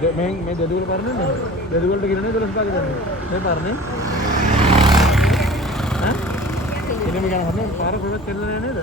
මේ දෙදුවල පරන්නේ දෙදුවලට ගිරනේ 12 පාගේ දෙන්නේ මේ පරන්නේ ඈ එනේ මේ ගන්න හන්නේ පාර කොහෙවත් දෙන්නේ නැහැ නේද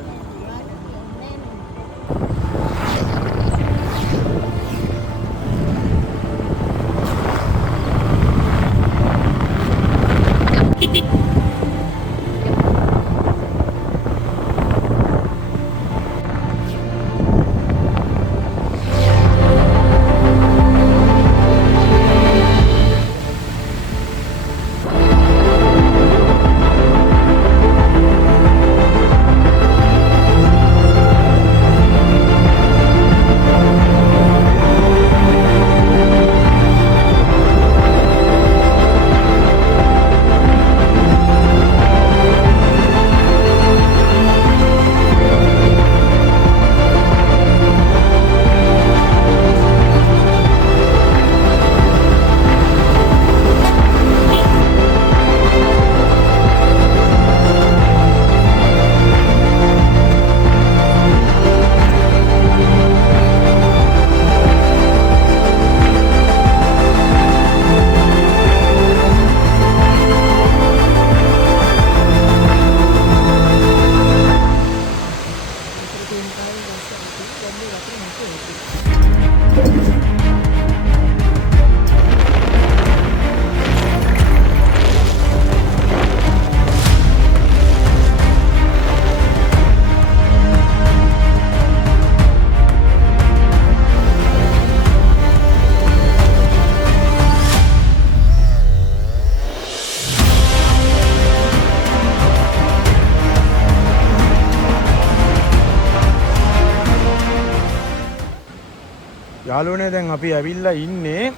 යාළුවනේ දැන් අපි ඇවිල්ලා ඉන්නේ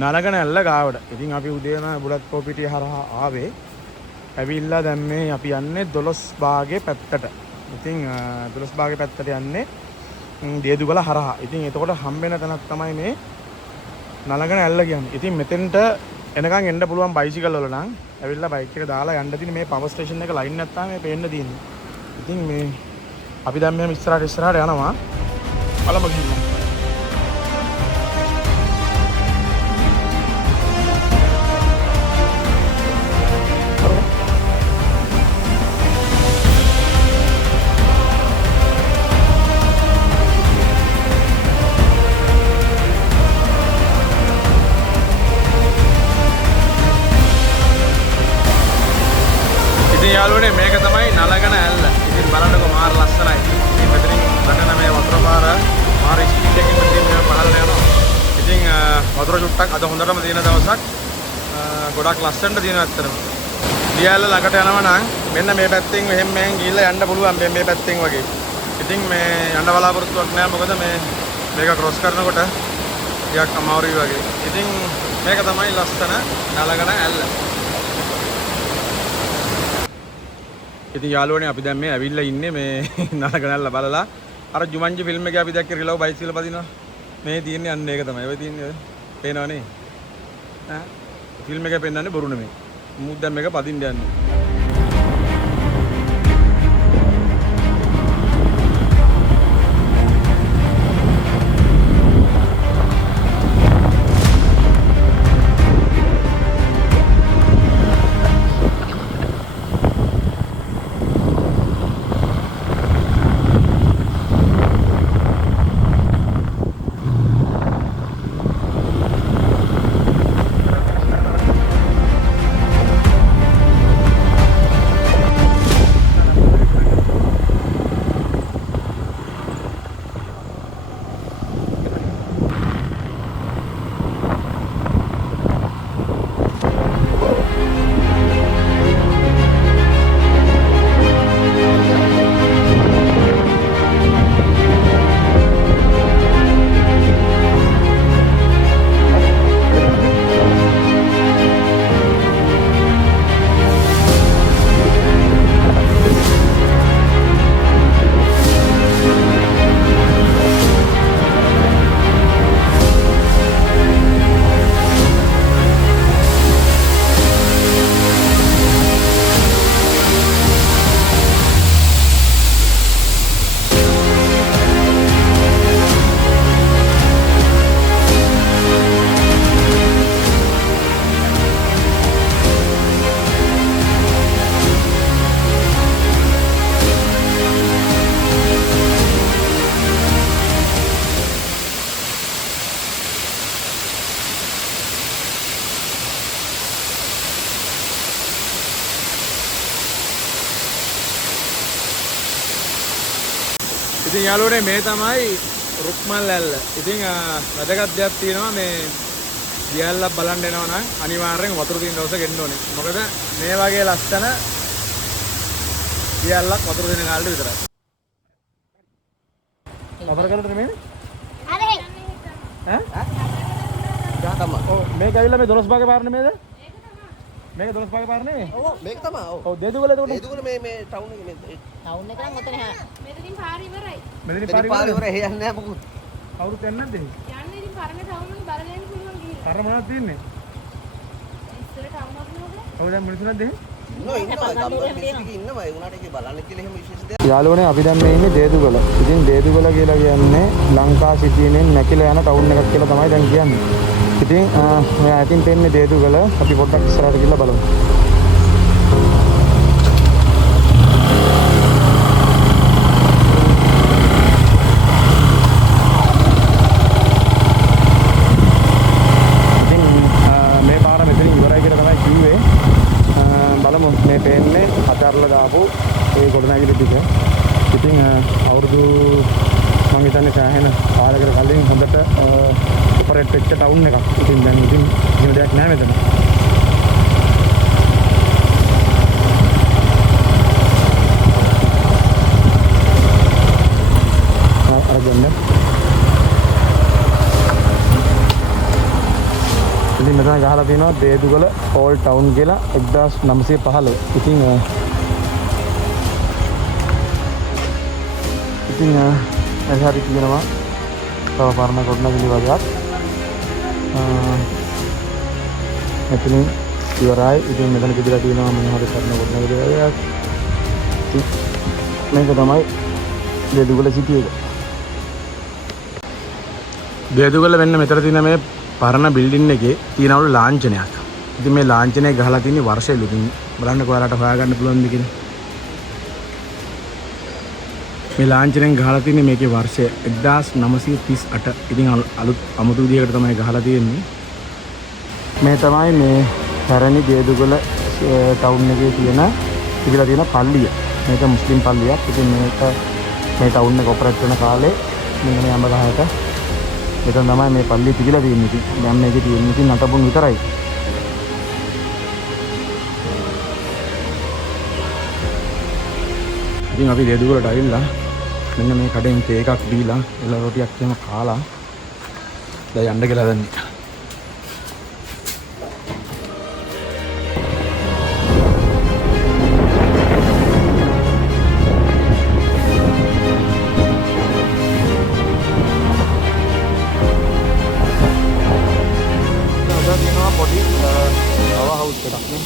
නලගනැල්ල ගාවට. ඉතින් අපි උදේම බුලත් කොපිටිය හරහා ආවේ. ඇවිල්ලා දැන් මේ අපි යන්නේ 12 භාගයේ පැත්තට. ඉතින් 12 භාගයේ පැත්තට යන්නේ දේදුගල හරහා. ඉතින් එතකොට හම්බෙන තැනක් තමයි මේ නලගනැල්ල කියන්නේ. ඉතින් මෙතෙන්ට එනකන් එන්න පුළුවන් බයිසිකල් වල නම් ඇවිල්ලා බයික් එක දාලා යන්න තියෙන මේ පවර් ස්ටේෂන් එක ලයින් නැත්නම් මේ පේන්න තියෙන්නේ. ඉතින් මේ අපි දැන් මෙහෙම ඉස්සරහට යනවා. බලමු ගිහින්. යාළුවනේ මේක තමයි නලගනැල්ල. ඉතින් බලන්නකො මාර ලස්සනයි. ඉතින් මෙතනින් ගන්න මේ වතුර පාර මාර ස්පීඩ් එකකින් මෙතනින් පහළට යනවා. ඉතින් වතුර චුට්ටක් අද හොඳටම තියෙන දවසක්. ගොඩක් ලස්සනට තියෙනවා ඇත්තටම. ලියැල්ල ළඟට යනවා නම් මෙන්න මේ පැත්තෙන් මෙහෙන් ගිහිල්ලා යන්න පුළුවන් මේ පැත්තෙන් වගේ. ඉතින් මේ යන්න බලාපොරොත්තුවක් නැහැ මොකද මේක ක්‍රොස් කරනකොට ටිකක් අමාරුයි වගේ. ඉතින් මේක තමයි ලස්සන නලගනැල්ල. ඉතින් යාළුවනේ අපි දැන් මේ ඇවිල්ලා ඉන්නේ මේ නලගනැල්ල බලලා අර ජුමන්ජි ෆිල්ම් එකේ අපි දැක්ක රිලව් බයිසිකල් පදිනවා මේ තියෙන්නේ අන්න ඒක තමයි. ඔය තියෙන්නේ පේනවනේ ඈ ෆිල්ම් එකේ පෙන්නන්නේ බොරු නෙමෙයි. මුත් දැන් මේක පදින්න යන්නේ. ඉතින් යාළුවනේ මේ තමයි රුක්මල් ඇල්ල. ඉතින් වැදගත් දෙයක් තියෙනවා මේ දියැල්ලක් බලන්න එනවා නම් අනිවාර්යෙන් වතුර තියෙන දවසක එන්න ඕනේ. මොකද මේ වගේ ලස්සන දියැල්ලක් වතුර දෙන කාලේ විතරයි. කවර කරලා මේ? අර හේ. ඈ? ගහ තමයි. ඔව් මේක ඇවිල්ලා මේ 12 පාගේ පාර නෙමෙයිද? මේක 12 පාගේ පාර නෙමෙයි? ඔව් මේක තමයි. ඔව්. ඔව් දේදුගල එතකොට. ඒදුගල මේ ටවුන් එකේ මේ ටවුන් එක නම් ඔතන මෙතනින් පාර ඉවරයි. මෙතනින් පාරේ ඉවර එහෙ යන්නේ නැහැ මොකුත්. කවුරුත් යන්නේ නැද්ද? යන්නේ ඉතින් පරණ ටවුන් එක බලලා යන්න පුළුවන් ගිහින්. අර මොනවද තියෙන්නේ? ඉස්සර ටවුන් එකක් නෝද? ඔව් දැන් මිනිස්සු නැද්ද එහෙ? ඉන්නවා ඒ උනාට ඒක බලන්න කියලා එහෙම විශේෂ දෙයක්. යාළුවනේ අපි දැන් මේ ඉන්නේ දේදුගල. ඉතින් දේදුගල කියලා කියන්නේ ලංකා සිටිනේ නැකිලා යන ටවුන් එකක් කියලා තමයි දැන් කියන්නේ. ඉතින් මෙයා අතින් තෙන්නේ දේදුගල. අපි පොඩ්ඩක් ඉස්සරහට ගිහලා බලමු. ඉතින් මේ පාර මෙතනින් ඉවරයි කියලා තමයි කිව්වේ. බලමු මේ පේන්නේ අතරලා දාපු ඒ ගොඩනැගිලි ටික. ඉතින් අවුරුදු මම හිතන්නේ සෑහෙන කාලයකට කලින් හොඳට ඔපරේට් වෙච්ච ටවුන් එකක්. ඉතින් දැන් එහෙම දෙයක් නෑ මෙතන. අරගන්න. ඉතින් මෙතන ගහලා තියෙනවා දේදුගල ඕල්ඩ් ටවුන් කියලා 1915. ඉතින් එහාට තියෙනවා තව පරණ ගොඩනැගිලි වගේක්. එතනින් ඉවරයි. ඉතින් මෙතන පිටලා තියෙනවා මොන හරි පරණ ගොඩනැගිලි වගේක්. මේක තමයි දේදුගල සිටි එක. දේදුගල වෙන්න මෙතන තියෙන මේ පරණ බිල්ඩින් එකේ තියෙනවලු ලාංඡනයක්. ඉතින් මේ ලාංඡනය ගහලා තියෙන්නේ වර්ෂෙලු. ඉතින් බලන්නකෝ ඔයාලට හොයාගන්න පුළුවන්ද කියලා. මේ ලාංඡනයෙන් ගහලා තියෙන්නේ මේකේ වර්ෂය 1938. ඉතින් අලුත් අමුතු විදිහකට තමයි ගහලා තියෙන්නේ. මේ තමයි මේ පැරණි දේදුගල ටවුන් එකේ තියෙන තිබිලා තියෙන පල්ලිය. මේක මුස්ලිම් පල්ලියක්. ඉතින් මේක මේ ටවුන් එක ඔපරේට් කරන කාලේ මෙන්න මේ අඹ ගහකට මෙතන තමයි මේ පල්ලිය තිබිලා තියෙන්නේ. ඉතින් දැන් මේකේ තියෙන්නේ ඉතින් නටබුන් විතරයි. ඉතින් අපි දේදුගලට ආවිල්ලා මෙන්න මේ කඩෙන් තේ එකක් දීලා එළ රොටියක් එහෙම කාලා දැන් යන්න කියලා දන්නේ. පොඩි අව හවුස් එකක් නේ.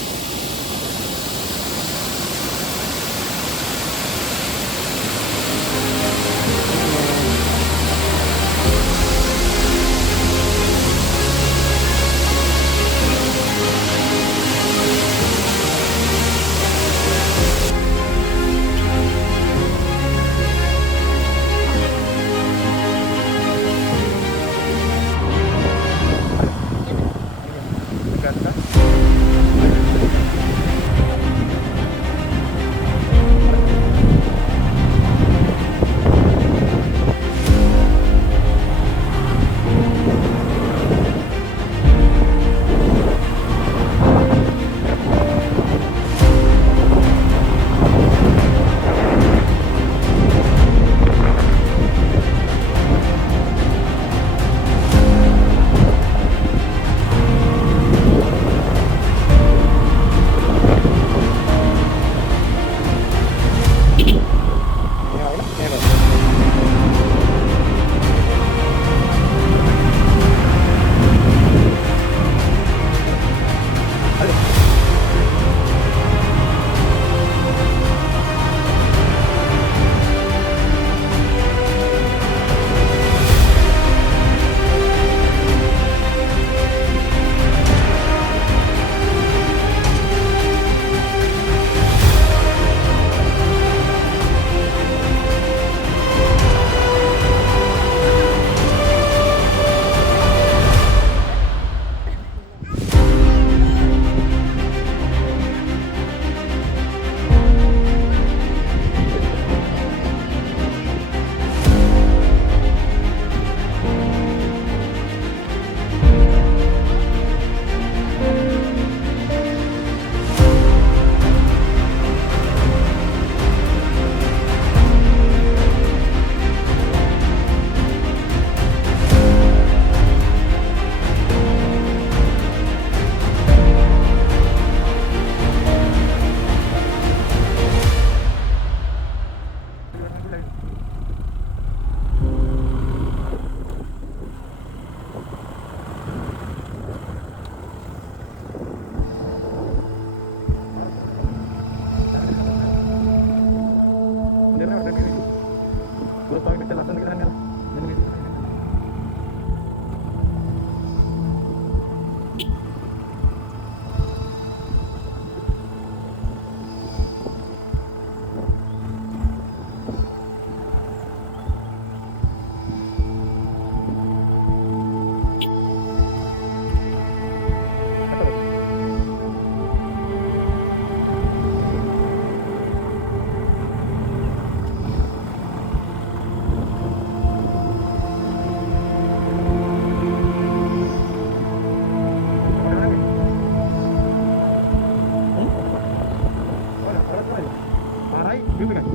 View එක.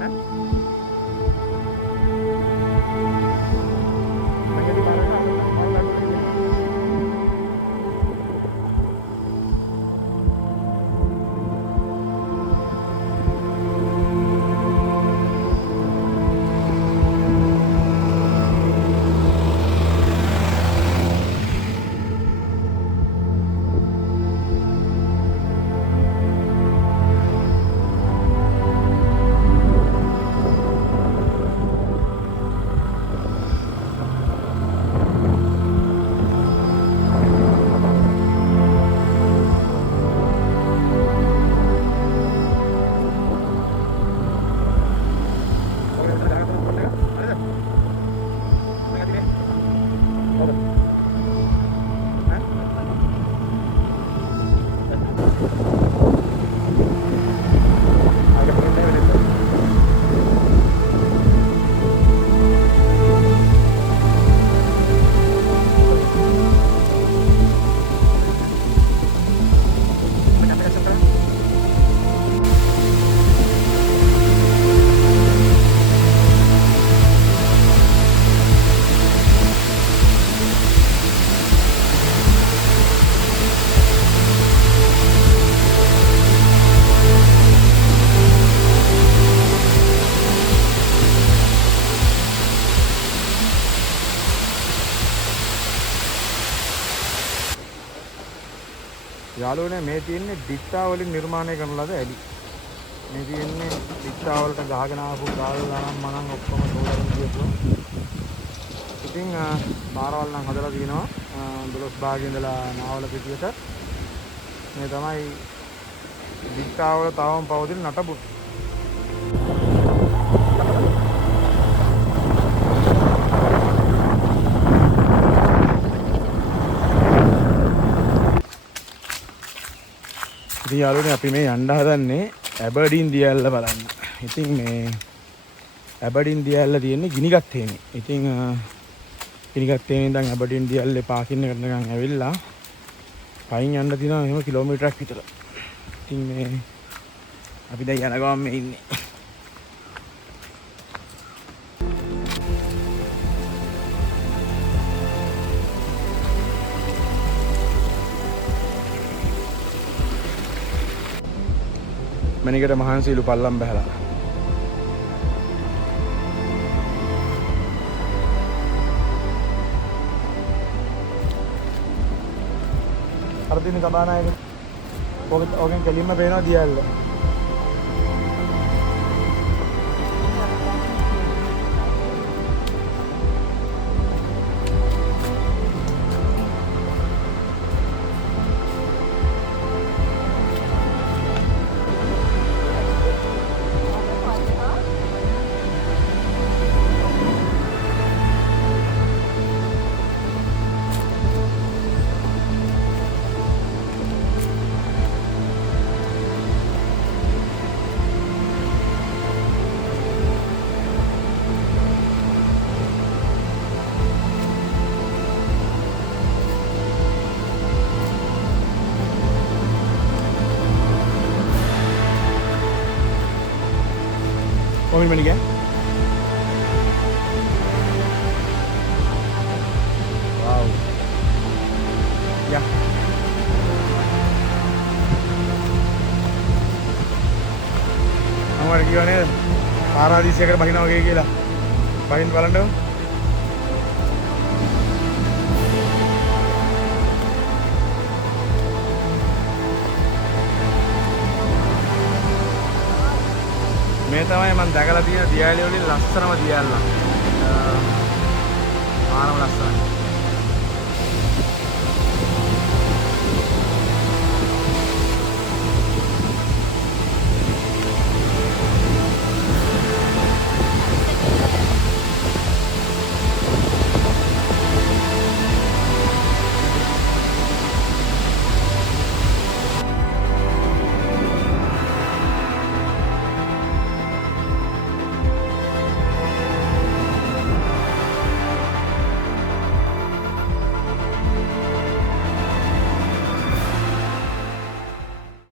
ඈ? මගේ පාරට යාළුවනේ මේ තියෙන්නේ දිත්තා වලින් නිර්මාණය කරන ලද ඇලි. මේ තියෙන්නේ දිත්තා වලට ගහගෙන ආපු ගාල්ලා නම් මනම් ඔක්කොම සෝලරන් කියපුවා. ඉතින් පාරවල් නම් හදලා තිනවා 12 භාගයේ ඉඳලා නාවල පිටියට. මේ තමයි දිත්තා වල තවම පවතින නටබුන්. ඉතින් යාළුවනේ අපි මේ යන්න හදන්නේ ඇබර්ඩීන් දියැල්ල බලන්න. ඉතින් මේ ඇබර්ඩීන් දියැල්ල තියෙන්නේ ගිනිගත්තේනේ. ඉතින් ගිනිගත්තේනේ ඉඳන් ඇබර්ඩීන් දියැල්ලේ පාකින් එකට නිකන් ඇවිල්ලා පයින් යන්න තියෙනවා එහෙම කිලෝමීටරයක් විතර. ඉතින් මේ අපි දැන් යන ගමන් මේ ඉන්නේ. මණිකට මහන්සිලු පල්ලම් බහැලා. අර දින ගබානායක ඕකෙන් කෙලින්ම පේනවා දියල්ල. One minute again. Wow. Yeah. අමර කියවනේ පාරාදීසයකට බහිනවා වගේ කියලා. බහින්න බලන්න. මේ තමයි මම දැකලා තියෙන දියැලි වලින් ලස්සනම දියැල්ල. මානව ලස්සනයි.